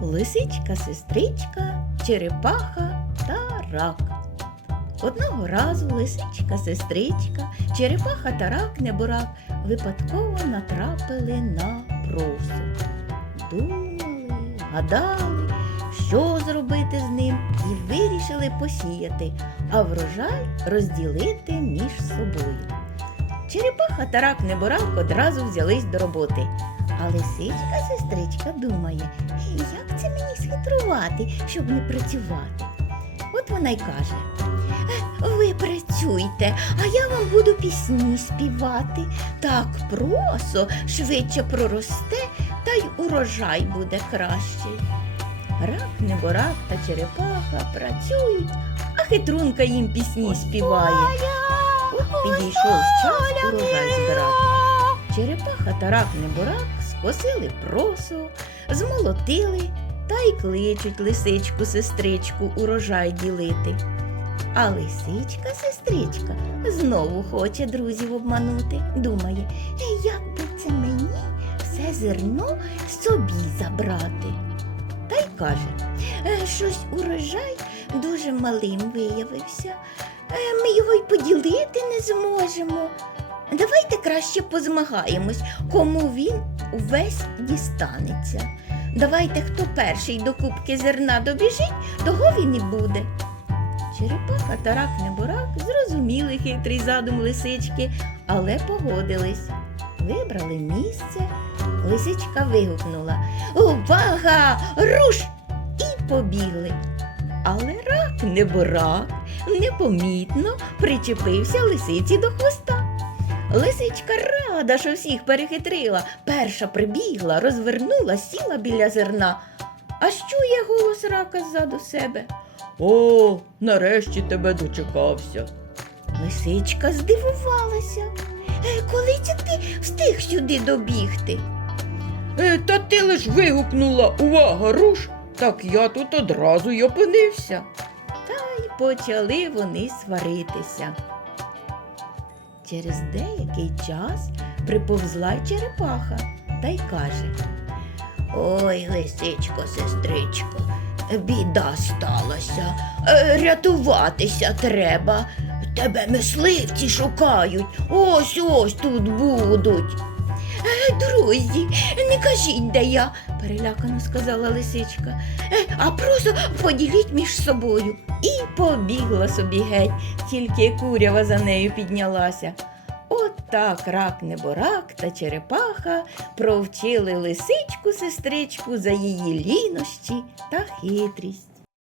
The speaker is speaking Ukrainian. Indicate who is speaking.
Speaker 1: Лисичка, сестричка, черепаха та рак. Одного разу лисичка, сестричка, черепаха та рак неборак випадково натрапили на просу. Думали, гадали, що зробити з ним, і вирішили посіяти, а врожай розділити між собою. Черепаха та рак неборак одразу взялись до роботи. А лисичка, сестричка, думає, «Е, як це мені схитрувати, щоб не працювати. От вона й каже: «Е, Ви працюйте, а я вам буду пісні співати. Так просо швидше проросте, та й урожай буде кращий. Рак, неборак та черепаха працюють, а хитрунка їм пісні співає. От підійшов час урожай збирати. Черепаха та рак неборак скосили просо, змолотили та й кличуть лисичку сестричку урожай ділити. А лисичка сестричка знову хоче друзів обманути. Думає, «Е, як би це мені все зерно собі забрати. Та й каже, «Е, щось урожай дуже малим виявився. Е, Ми його й поділити не зможемо. Давайте краще позмагаємось, кому він увесь дістанеться. Давайте, хто перший до кубки зерна добіжить, того він і буде. Черепаха та рак неборак зрозуміли хитрий задум лисички, але погодились. Вибрали місце, лисичка вигукнула Увага! Руш! І побігли. Але рак неборак непомітно причепився лисиці до хвоста. Лисичка рада, що всіх перехитрила. Перша прибігла, розвернула, сіла біля зерна. А що є голос рака ззаду себе?
Speaker 2: О, нарешті тебе дочекався.
Speaker 1: Лисичка здивувалася. «Е, Коли це ти встиг сюди добігти?
Speaker 2: Е, та ти лиш вигукнула увага, руш, так я тут одразу й опинився.
Speaker 1: Та й почали вони сваритися. Через деякий час приповзла й черепаха та й каже Ой, лисичко, сестричко, біда сталася. Е, Рятуватися треба. Тебе мисливці шукають. Ось ось тут будуть. «Е, Друзі, не кажіть, де я, перелякано сказала лисичка. «Е, А просто поділіть між собою. І побігла собі геть, тільки курява за нею піднялася. От так рак неборак та черепаха провчили лисичку сестричку за її лінощі та хитрість.